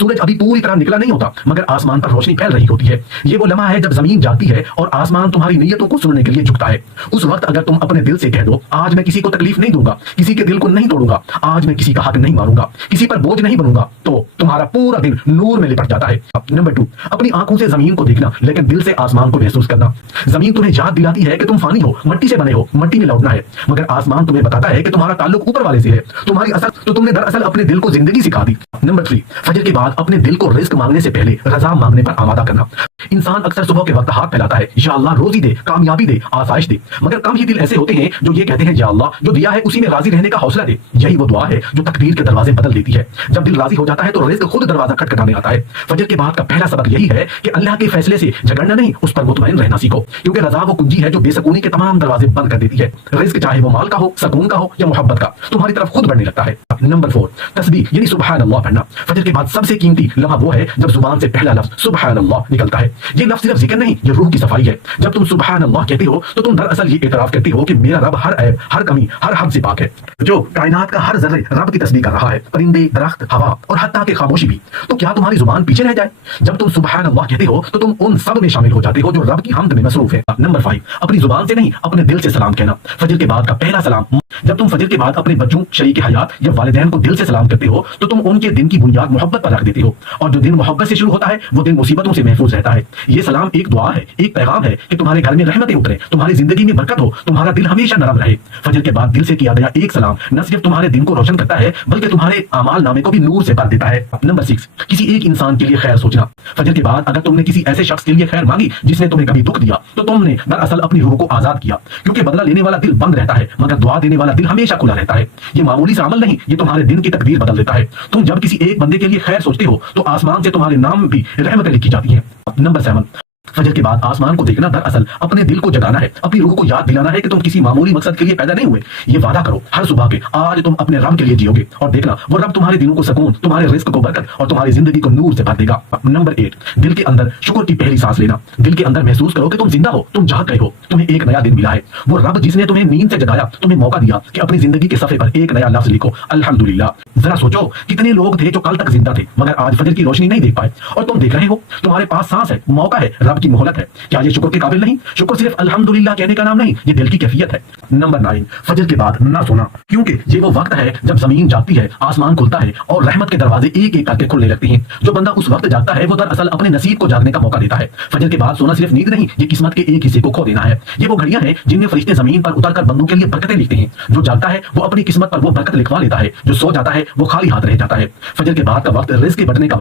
सूरज अभी पूरी तरह निकला नहीं होता मगर आसमान पर रोशनी फैल रही होती है। ये वो लम्हा है जब जमीन जागती है और आसमान तुम्हारी नीयतों को सुनने के लिए झुकता है। उस वक्त अगर तुम अपने दिल से कह दो आज मैं किसी को तकलीफ नहीं दूंगा, किसी के दिल को नहीं तोड़ूंगा, आज मैं किसी का हक नहीं मारूंगा, किसी पर बोझ नहीं बनूंगा, तो तुम्हारा पूरा दिन नूर में लिपट जाता है। नंबर 2, अपनी आंखों से जमीन को देखना लेकिन दिल से आसमान को महसूस करना। जमीन तुम्हें याद दिलाती है कि तुम फानी हो, मिट्टी से बने हो, मिट्टी में लौटना है, मगर आसमान तुम्हें बताता है कि तुम्हारा ताल्लुक ऊपर वाले से है। तुम्हारी असल तो तुमने दरअसल अपने दिल को जिंदगी सिखा दी। नंबर 3, फजर के बाद अपने दिल को रिस्क मांगने से पहले रजा मांगने पर आमादा करना। इंसान अक्सर सुबह के वक्त हाथ फैलाता है, या अल्लाह रोजी दे, कामयाबी दे, आसाइश दे, मगर कम ही दिल ऐसे होते हैं जो ये कहते हैं या अल्लाह जो दिया है उसी में राजी रहने का हौसला दे। यही वो दुआ है जो तकदीर के दरवाजे बदल देती है। जब दिल राजी हो जाता है तो रिस्क खुद दरवाजा खटखटाने आता है। फजर के बाद का पहला सबक यही है कि अल्लाह के फैसले से झगड़ना नहीं, उस पर मुतमईन रहना सीखो, क्योंकि रजा वो कुंजी है जो बेसकूनी के तमाम दरवाजे बंद कर देती है। रिस्क चाहे वो माल का हो, सकून का हो या मोहब्बत का, तुम्हारी तरफ खुद बढ़ने लगता है। नंबर 4, तस्बीह यानी सुबहान अल्लाह पढ़ना। फजर के बाद सबसे कीमती लम्हा वो है जब जुबान से पहला लफ्ज सुबहान अल्लाह निकलता है। ये लफ्ज सिर्फ जिक्र नहीं, ये रूह की सफाई है। जब तुम सुबहान अल्लाह कहते हो तो तुम दरअसल ये इतराफ करते हो कि मेरा रब हर ऐब, हर कमी, हर हद से पाक है, जो कायनात का हर जर्रे रब की तस्बीह कर रहा है, परिंदे, दरख्त, हवा और हत्ता के खामोशी भी। तो क्या तुम्हारी जुबान पीछे रह जाए? जब तुम सुबहान अल्लाह कहते हो तो तुम उन सब में शामिल हो जाते हो जो रब की हमद में मसरूफ है। नंबर 5, अपनी जुबान से नहीं अपने दिल से सलाम कहना। फजर के बाद का पहला सलाम। जब तुम फजर के बाद अपने बच्चों, शरीक हयात या वालिदैन को दिल से सलाम करते हो तो तुम उनके दिन की बुनियाद मोहब्बत पर रख देते हो, और जो दिन मोहब्बत से शुरू होता है वो दिन मुसीबतों से महफूज रहता है। ये सलाम एक दुआ है, एक पैगाम है कि तुम्हारे घर में रहमतें उतरे, तुम्हारी जिंदगी में बरकत हो, तुम्हारा दिल हमेशा नरम रहे। फजर के बाद दिल से किया गया एक सलाम न सिर्फ तुम्हारे दिन को रोशन करता है बल्कि तुम्हारे अमाल नामे को भी नूर से भर देता है। नंबर 6, किसी एक इंसान के लिए खैर सोचना। फजर के बाद अगर तुमने किसी ऐसे शख्स के लिए खैर मांगी जिसने तुम्हें कभी दुख दिया तो तुमने दरअसल अपनी रूह को आजाद किया, क्योंकि बदला लेने वाला दिल बंद रहता है मगर दुआ देने वाला दिल हमेशा खुला रहता है। ये मामूली सा अमल नहीं, ये तुम्हारे दिन की तकदीर बदल देता है। तुम जब किसी एक बंदे के लिए खैर सोचते हो तो आसमान से तुम्हारे नाम भी रहमतें लिखी जाती हैं। नंबर 7, फजर के बाद आसमान को देखना दरअसल अपने दिल को जगाना है, अपनी रूह को याद दिलाना है कि तुम किसी मामूली मकसद के लिए पैदा नहीं हुए। ये वादा करो हर सुबह के आज तुम अपने रब के लिए जियोगे, और देखना वो रब तुम्हारे दिलों को सुकून, तुम्हारे रिस्क को बरकत और तुम्हारी जिंदगी को नूर से भर देगा। नंबर 8, दिल के अंदर शुक्र की पहली सांस लेना। दिल के अंदर महसूस करो कि तुम जिंदा हो, तुम जाग गए हो, तुम्हें एक नया दिन मिला है। वो रब जिसने तुम्हें नींद से जगाया, तुम्हें मौका दिया कि अपनी जिंदगी के सफे पर एक नया लफ्ज लिखो, अल्हम्दुलिल्लाह। जरा सोचो कितने लोग थे जो कल तक जिंदा थे मगर आज फजर की रोशनी नहीं देख पाए, और तुम देख रहे हो, तुम्हारे पास सांस है, मौका है, रब की मोहलत है। क्या ये शुक्र के काबिल नहीं? शुक्र सिर्फ अल्हम्दुलिल्लाह कहने का नाम नहीं, ये दिल की कैफियत है। नंबर 9, फजर के बाद ना सोना, क्योंकि ये वो वक्त है जब जमीन जागती है, आसमान खुलता है और रहमत के दरवाजे एक एक करके खुलने लगते हैं। जो बंदा उस वक्त जागता है वो दरअसल अपने नसीब को जागने का मौका देता है। फजर के बाद सोना सिर्फ नींद नहीं, ये किस्मत के एक हिस्से को खो देना है। ये वो घड़ियां हैं जिनमें फरिश्ते जमीन पर उतरकर बंदों के लिए बरकतें लिखते हैं। जो जागता है वो अपनी किस्मत पर वो बरकत लिखवा लेता है, जो सो जाता है वो खाली हाथ रह जाता है। फजर के बाद का वक्त रिज़्क़ के बढ़ने का